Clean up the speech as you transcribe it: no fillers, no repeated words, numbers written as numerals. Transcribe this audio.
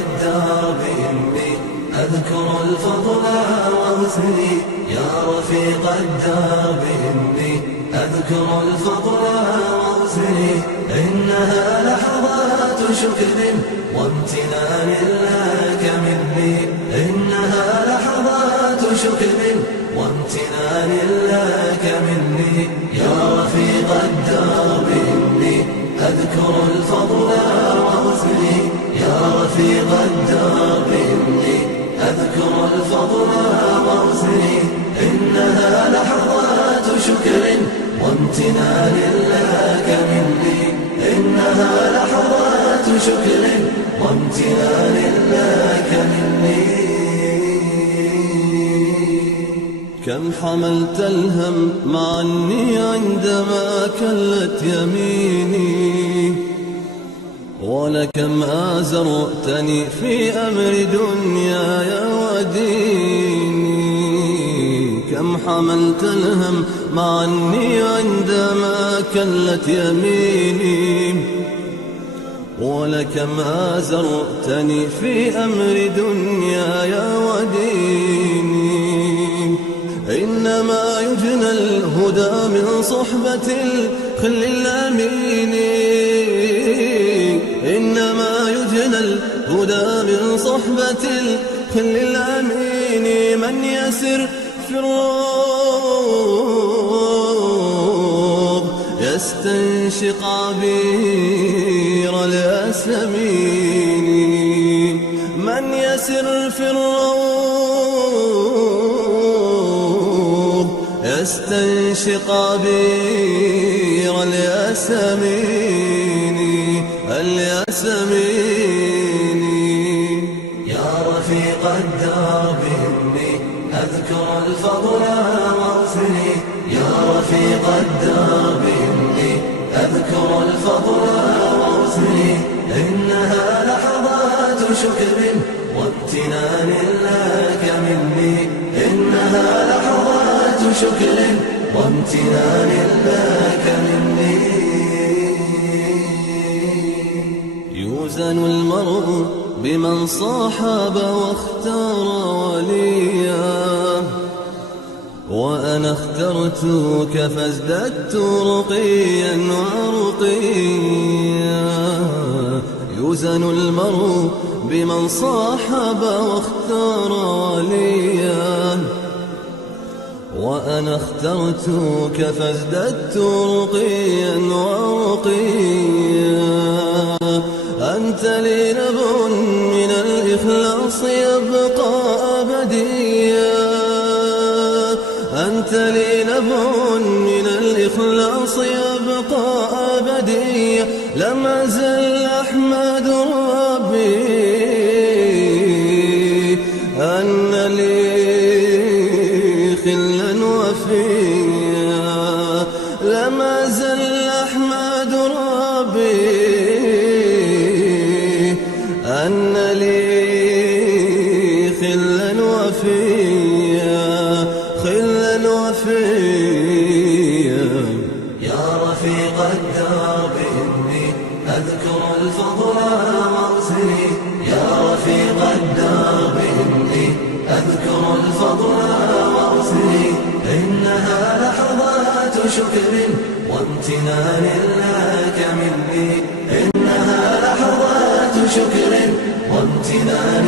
الدرب إني أذكر الفضل وحسني، يا رفيق الدرب إني أذكر الفضل وحسني. إنها لحظات شكر وامتنان لك مني، إنها لحظات شكر وامتنان لك مني. يا رفيق الدرب إني أذكر الفضل وحسني، يا رفيق الدرب إني أذكر الفضل وحسني. إنها لحظات شكر وامتنان لك مني، إنها لحظات شكر وامتنان لك مني. كم حملت الهم معني عندما كلت يميني، ولكم آزرتني في أمر دنياي وديني. كم حملت الهم معني عندما كلت يميني، ولكم آزرتني في أمر دنياي وديني. إنما يجنى الهدى من صحبة الخل الأمين، إنما يجنى الهدى من صحبة الخل الأمين. من يسر في الروض يستنشق عبير الياسمين، من يسر في الروض يستنشق عبير الياسمين الياسمين. يا رفيق الدرب إني أذكر الفضل وحسني، يا رفيق الدرب إني أذكر الفضل وحسني. إنها لحظات شكر وامتنان لك مني، إنها لحظات شكر وامتنان لك مني. يوزن المرء بمن صاحب واختار وليا، وأنا اخترتك فازددت رقيا ورقيا. يوزن المرء بمن صاحب واختار وليا، وأنا اخترتك فازددت رقيا ورقيا. أنت لي نبع من الإخلاص يبقى أبديا، أنت لي نبع من الإخلاص يبقى أبديا. لم أزل أحمد ربي أن لي خلا وفيا، لم أزل أحمد ربي أن لي خلا وفيا خلا وفيا. يا رفيق الدرب إني أذكر الفضل وحسني، يا رفيق الدرب إني أذكر الفضل وحسني. إنها لحظات شكر وامتنان لك مني، إنها لحظات شكر وامتنان